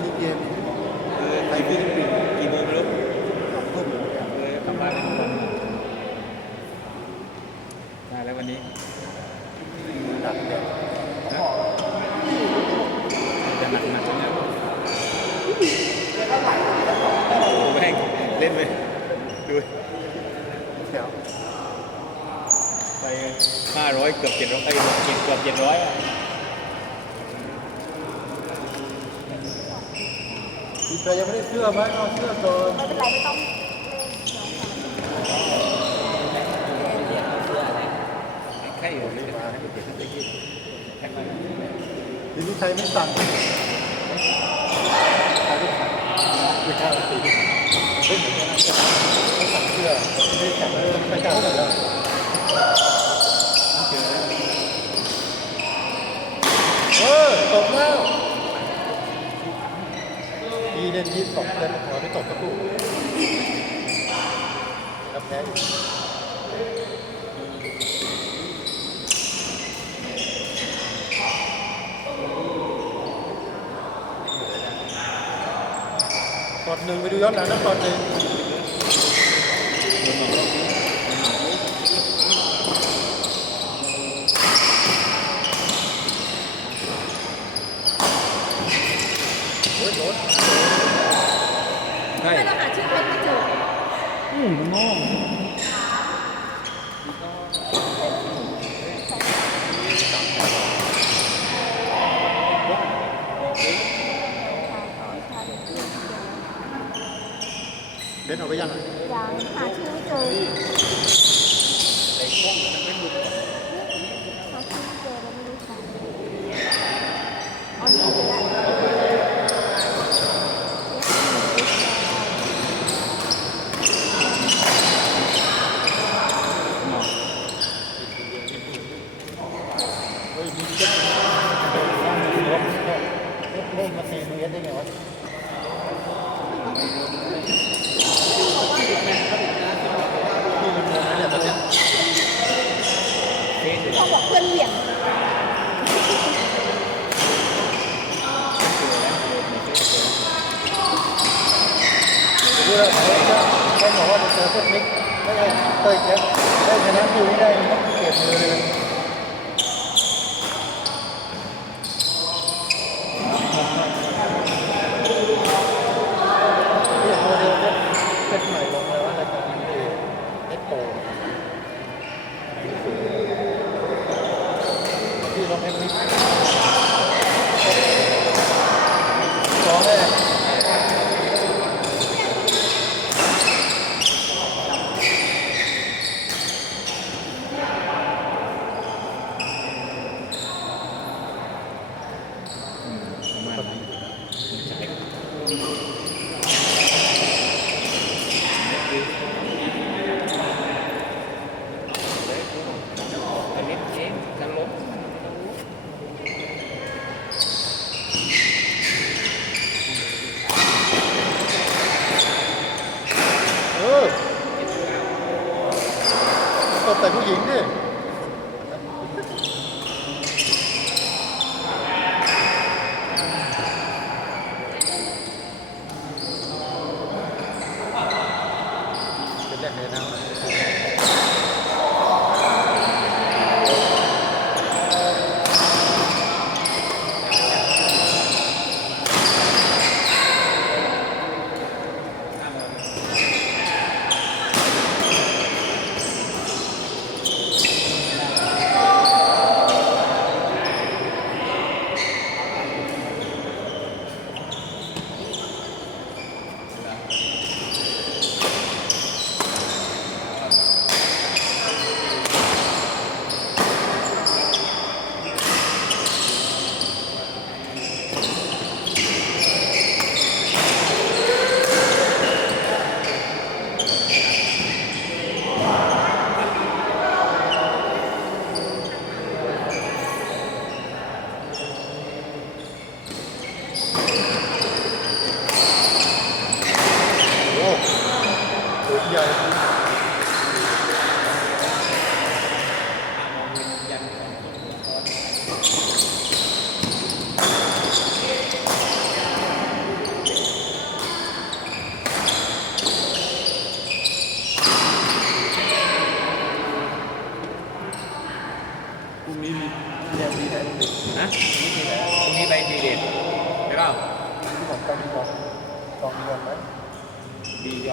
ซีเกมเออไทยฟิลิปปินส์กี่โมงไม่รู้สองทุ่มเออกลับบ้านแล้วได้แล้ววันนี้ดักแดดนะจะหนักหนักนะโอ้โหแม่งเล่นไปดูแถวไปห้าร้อยเกือบเจ็ดร้อยไอ้เกือบเจ็ดร้อยอะ ทีใครยังไม่ได้เสื้อไหมเอาเสื้อก่อนไม่เป็นไรไม่ต้องเล่นแค่อยู่เลยมาให้ไปเปลี่ยนไปยืดแค่นั้นทีนี้ใครไม่สั่งใครไม่สั่งไม่กล้าตีไม่เหมือนกันนะเขาสั่งเสื้อไม่สั่งเลยไม่กล้าใส่แล้ว เจอแล้ว เออตกแล้วดีเด่นยี่สิบสองเซนพอไม่ตกสักครู่แล้วแพ้อีกต อนหนึ่งไปดูย้อนหลังนะตอนหนึ่งโอ้ยโดนใช่ไม่ต้องหาชื่อเพชรไม่เจอ อืมมันโง่ เบนเอาไปยังยังหาชื่อไม่เจอ ไอ้กล้องมันไม่หลุด หาชื่อไม่เจอแล้วไม่รู้ใครเอานี่ไปละ เฮ้ยมีเจ็ดลบเล่นมาตีมือได้ไงวะ พี่มันโดนนะเนี่ยตอนเนี้ย เฟซเลย เขาบอกเพื่อนเหวี่ยง ดูแล้วเขาจะแค่บอกว่าจะเจอพวกมิกไม่ใช่ เตยแค่ได้ชนะคิวไม่ได้มันต้องเปลี่ยนมือเลยเรียกโมเดลเป็นใหม่ลงเลยว่ารายการนี้เอ็กโปที่เราไม่มิ แต่ผู้หญิงดิ muchas gracias.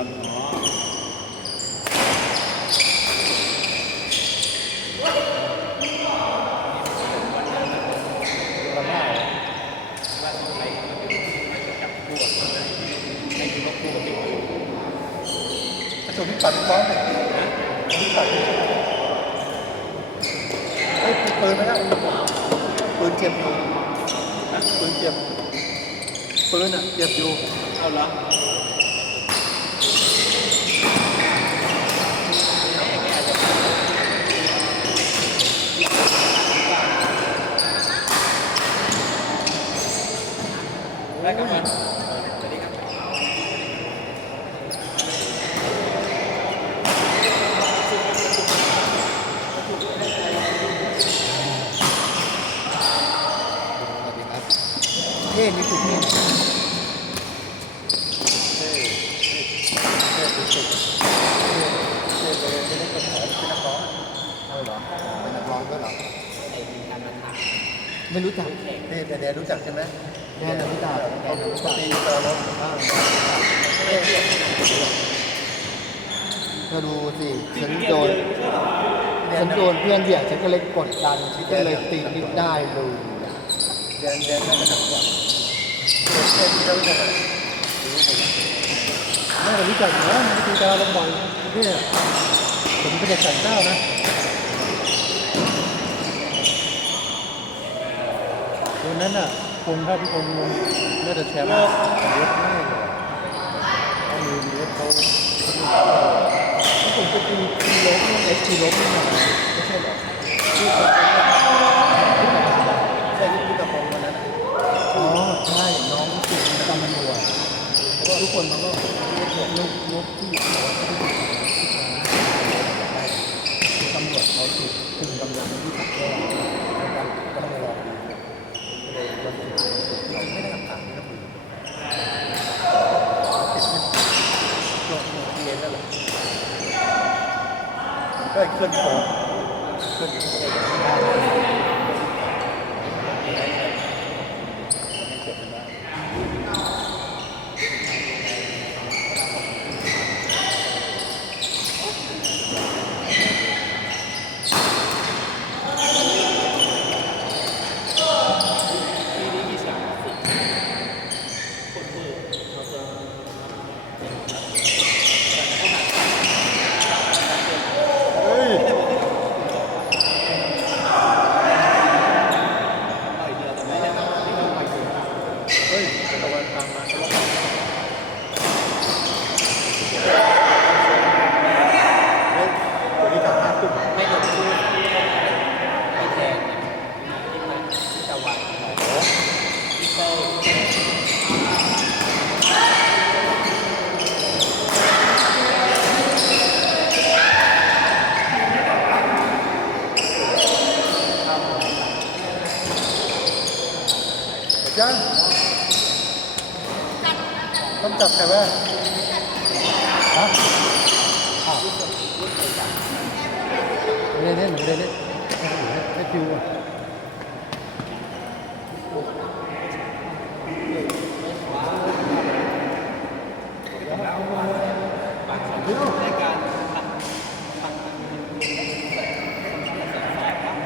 อนหอถูกปัดฟ้องเนี่ยที่ปัดเฮ้ยปืนไม่ได้ปืนเจ็บอยู่นะปืนเจ็บปืนอะเจ็บอยู่ เอาเห ได้ครับมันสวัสดีครับเท่นี่ถูกเท่ไม่ได้เป็นหมอเป็นนักร้องเออเหรอเป็นนักร้องก็เหรอไม่รู้จักเท่แต่แดรู้จักใช่ไหม แน่นอนรู้จักเขาปกติตลอดบ้างก็ดูสิฉันโดนฉันโดนเพื่อนเบียดฉันก็เลยกดดันฉันก็เลยตีนิดได้เลยแดนแดนน่าจะหนักกว่าเท่ที่รู้จักอะไรน่าจะรู้จักอยู่นะมันคือการลงบอลเนี่ยผมเป็นเด็กแต่งเจ้านะวันนั้นน่ะ คงถ้าพี่คงลงน่าจะแชมป์เยอะมากเลยเขามีมีเขาผมจะตีตีลบเอสตีลบนี่หน่อยไม่ใช่หรอที่เขาใช่ที่พี่กระพงวันนั้นอ๋อใช่น้องติดตำรวจเพราะทุกคนมันก็ลบลบที่ตำรวจเขาติดถึงกำลังที่ตัดแก้ก็ต้องรอ เลยเราเป็นเราไม่ได้ทำข่าวนี่นะคุณตัวเรียนนั่นแหละก็เคลื่อนโค้งเคลื่อนโค้งเฮ้ยเฮ้ยตะวันตามมาตลอดเฮ้ยตัวนี้จับห้าขึ้น ไม่โดนชื่อไม่แทงที่มันที่ตะวันที่เป้า ยังต้อง จับแต่วะฮะอ้าวเล่นเล่นเล่นเล่นให้คิวอะ